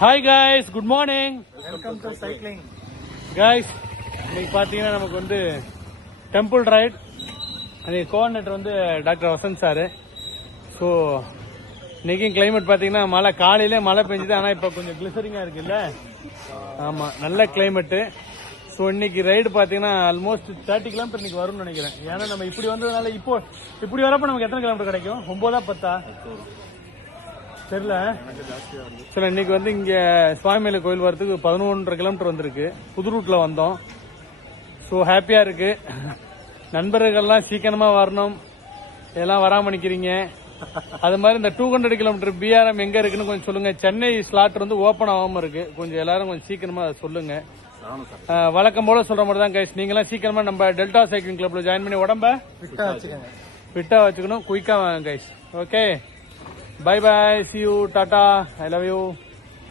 Hi guys, good morning. Welcome to cycling guys, இன்னைக்கு பார்த்தீங்கன்னா நமக்கு வந்து டெம்பிள் ரைட். அன்றைக்கி கோஆர்டினேட்டர் வந்து டாக்டர் வசந்த் சார். ஸோ இன்றைக்கும் கிளைமேட் பார்த்தீங்கன்னா மழை, காலையிலே மழை பெஞ்சுது. ஆனால் இப்போ கொஞ்சம் கிளிசரிங்காக இருக்குல்ல. ஆமாம், நல்ல கிளைமேட்டு. ஸோ இன்னைக்கு ரைடு பார்த்தீங்கன்னா ஆல்மோஸ்ட் 30 கிலோமீட்டர் இன்னைக்கு வரும்னு நினைக்கிறேன். ஏன்னா நம்ம இப்படி வந்ததுனால இப்போ இப்படி வரப்போ நமக்கு எத்தனை கிலோமீட்டர் கிடைக்கும்? 9 10 தெரியல. சரி, இன்னைக்கு வந்து இங்கே சுவாமிமலை கோயில் வரதுக்கு 11.5 கிலோமீட்டர் வந்திருக்கு. புது ரூட்ல வந்தோம். ஸோ ஹாப்பியா இருக்கு. நண்பர்கள்லாம் சீக்கிரமா வரணும், இதெல்லாம் வராம நிக்கிறீங்க. அது மாதிரி இந்த 200 கிலோமீட்டர் பிஆர்எம் எங்க இருக்குன்னு கொஞ்சம் சொல்லுங்க. சென்னை ஸ்லாட் வந்து ஓப்பன் ஆகாம இருக்கு. கொஞ்சம் எல்லாரும் கொஞ்சம் சீக்கிரமா அதை சொல்லுங்க. வழக்கம் போல சொல்ற மாதிரி தான் கைஸ், நீங்களாம் சீக்கிரமா நம்ம டெல்டா சைக்கிளிங் கிளப்ல ஜாயின் பண்ணி உடம்ப ஃபிட்டா வச்சுக்கணும். குயிக்கா வாங்க guys. Okay, bye bye, see you, tata, I love you.